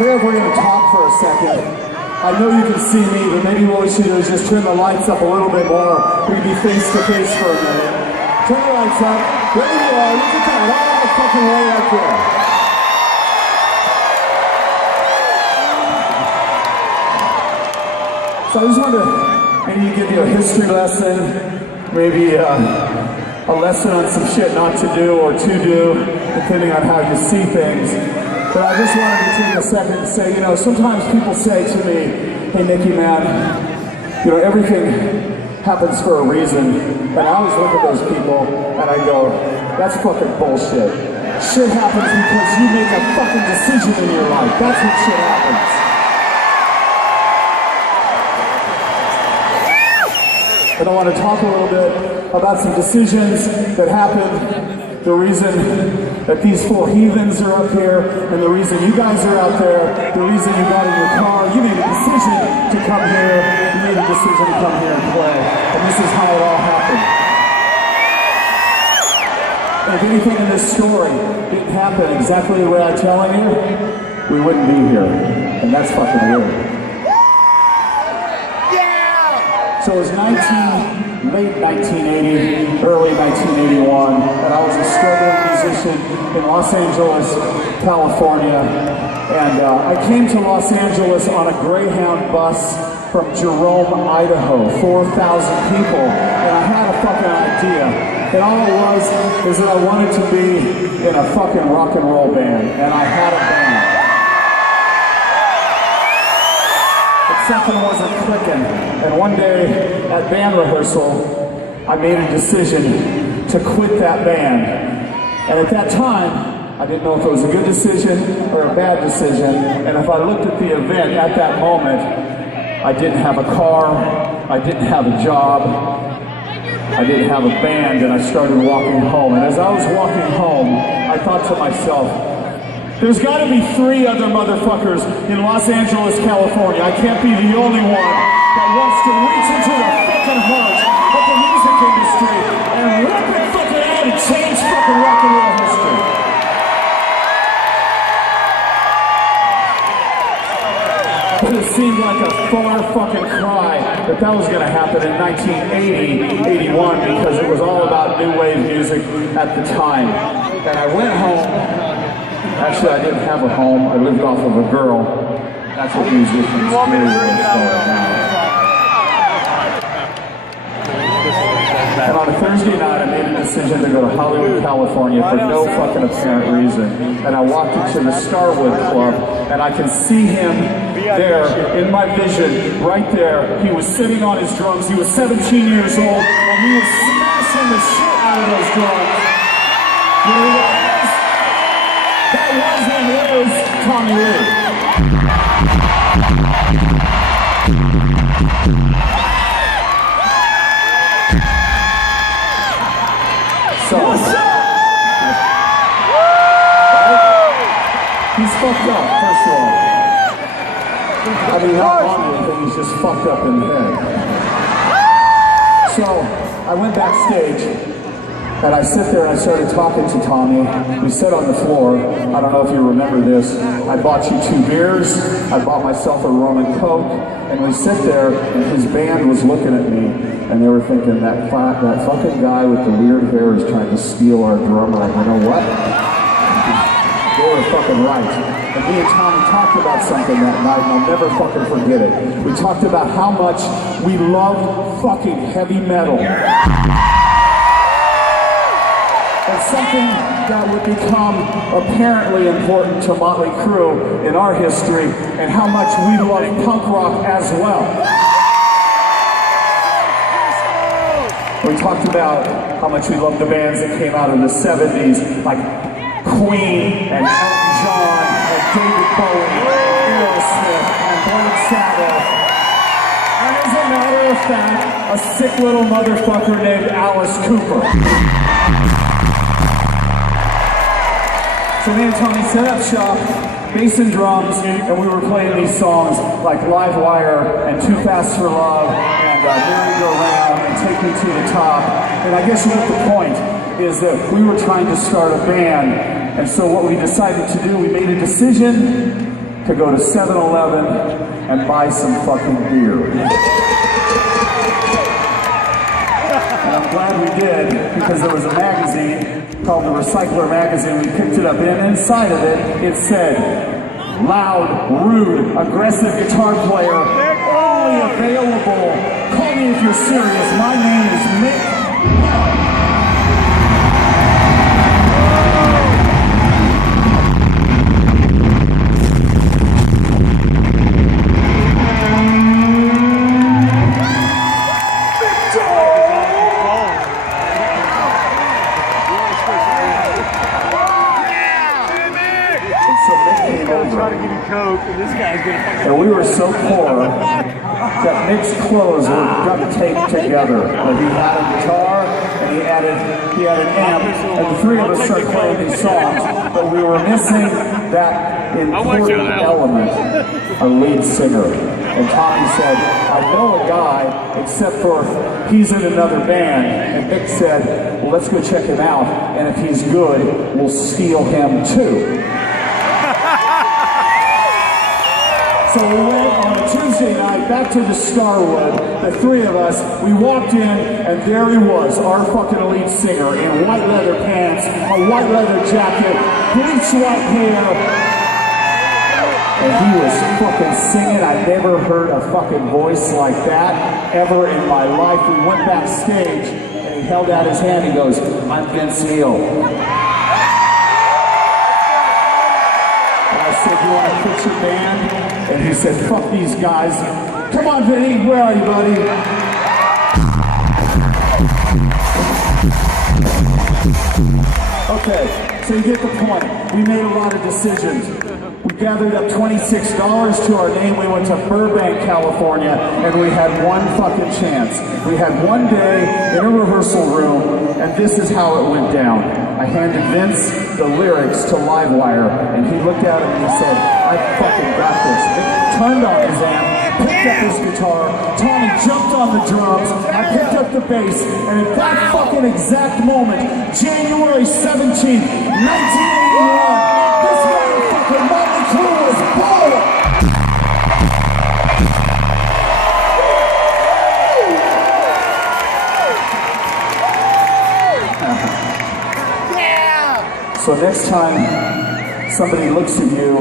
here we're going to talk for a second. I know you can see me, but maybe what we should do is just turn the lights up a little bit more. We can be face to face for a minute. Turn the lights up. There you are. Look at that. All the fucking way up there. So I just wanted to maybe give you a history lesson, maybe a lesson on some shit not to do or to do, depending on how you see things. But I just wanted to take a second and say, you know, sometimes people say to me, hey Nikki, man, you know, everything happens for a reason. And I always look at those people and I go, that's fucking bullshit. Shit happens because you make a fucking decision in your life. That's what shit happens. And I want to talk a little bit about some decisions that happened, the reason that these four heathens are up here, and the reason you guys are out there, the reason you got in your car. You made a decision to come here, you made a decision to come here and play, and this is how it all happened. And if anything in this story didn't happen exactly the way I'm telling you, we wouldn't be here, and that's fucking weird. So it was late 1980, early 1981, and I was a struggling musician in Los Angeles, California. And I came to Los Angeles on a Greyhound bus from Jerome, Idaho, 4,000 people, and I had a fucking idea. And all it was is that I wanted to be in a fucking rock and roll band, and I had a band. Something wasn't clicking, and one day at band rehearsal, I made a decision to quit that band. And at that time, I didn't know if it was a good decision or a bad decision, and if I looked at the event at that moment, I didn't have a car, I didn't have a job, I didn't have a band, and I started walking home. And as I was walking home, I thought to myself, there's got to be 3 other motherfuckers in Los Angeles, California. I can't be the only one that wants to reach into the fucking heart of the music industry and rip it fucking out and change fucking rock and roll history. But it seemed like a far fucking cry that was going to happen in 1980, 81, because it was all about new wave music at the time. And I went home. Actually, I didn't have a home. I lived off of a girl. That's what musicians do. And on a Thursday night, I made a decision to go to Hollywood, California for no fucking apparent reason. And I walked into the Starwood Club, and I can see him there in my vision, right there. He was sitting on his drums. He was 17 years old, and he was smashing the shit out of those drums. You know what? That was and is Tommy Lee. So, he's fucked up, first of all. I mean, not on anything, he's just fucked up in the head. So, I went backstage. And I sit there and I started talking to Tommy. We sat on the floor. I don't know if you remember this. I bought you 2 beers. I bought myself a rum and Coke. And we sit there and his band was looking at me. And they were thinking, that fucking guy with the weird hair is trying to steal our drummer. And you know what? They were fucking right. And me and Tommy talked about something that night, and I'll never fucking forget it. We talked about how much we loved fucking heavy metal. And something that would become apparently important to Mötley Crüe in our history, and how much we love punk rock as well. We talked about how much we love the bands that came out of the 70s, like Queen and Elton John and David Bowie and Aerosmith and Black Sabbath. And as a matter of fact, a sick little motherfucker named Alice Cooper. So me and Tony set up shop, bass and drums, and we were playing these songs like Live Wire and Too Fast for Love and Merry Go Round and Take Me to the Top. And I guess you get the point, is that we were trying to start a band. And so what we decided to do, we made a decision to to go to 7-Eleven and buy some fucking beer. And I'm glad we did, because there was a magazine called The Recycler Magazine. We picked it up, and inside of it said, loud, rude, aggressive guitar player, only available. Call me if you're serious. My name is Mick. And we were so poor that Mick's clothes were duct taped together. But he had a guitar and he had an amp, and the three of us started playing these songs, but we were missing that important element, a lead singer. And Tommy said, I know a guy, except for he's in another band. And Mick said, well, let's go check him out, and if he's good, we'll steal him too. So we went on a Tuesday night back to the Starwood, the three of us. We walked in, and there he was, our fucking lead singer, in white leather pants, a white leather jacket, bleached white hair. And he was fucking singing. I never heard a fucking voice like that ever in my life. We went backstage, and he held out his hand. He goes, I'm Vince Neil. And I said, you want to quit your band? And he said, fuck these guys. Come on, Vinny, where are you, buddy? Okay, so you get the point. We made a lot of decisions. We gathered up $26 to our name. We went to Burbank, California, and we had one fucking chance. We had one day in a rehearsal room, and this is how it went down. I handed Vince the lyrics to Livewire, and he looked at it and he said, I fucking got this. He turned on his amp, picked up his guitar, Tommy jumped on the drums, I picked up the bass, and at that fucking exact moment, January 17th, 1981, this motherfucker Mötley Crüe was born! So next time somebody looks at you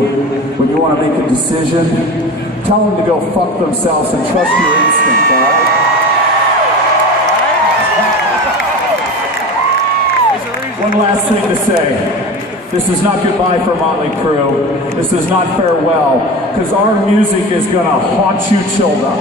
when you want to make a decision, tell them to go fuck themselves and trust your instinct, all right? One last thing to say. This is not goodbye for Mötley Crüe. This is not farewell, because our music is going to haunt you children.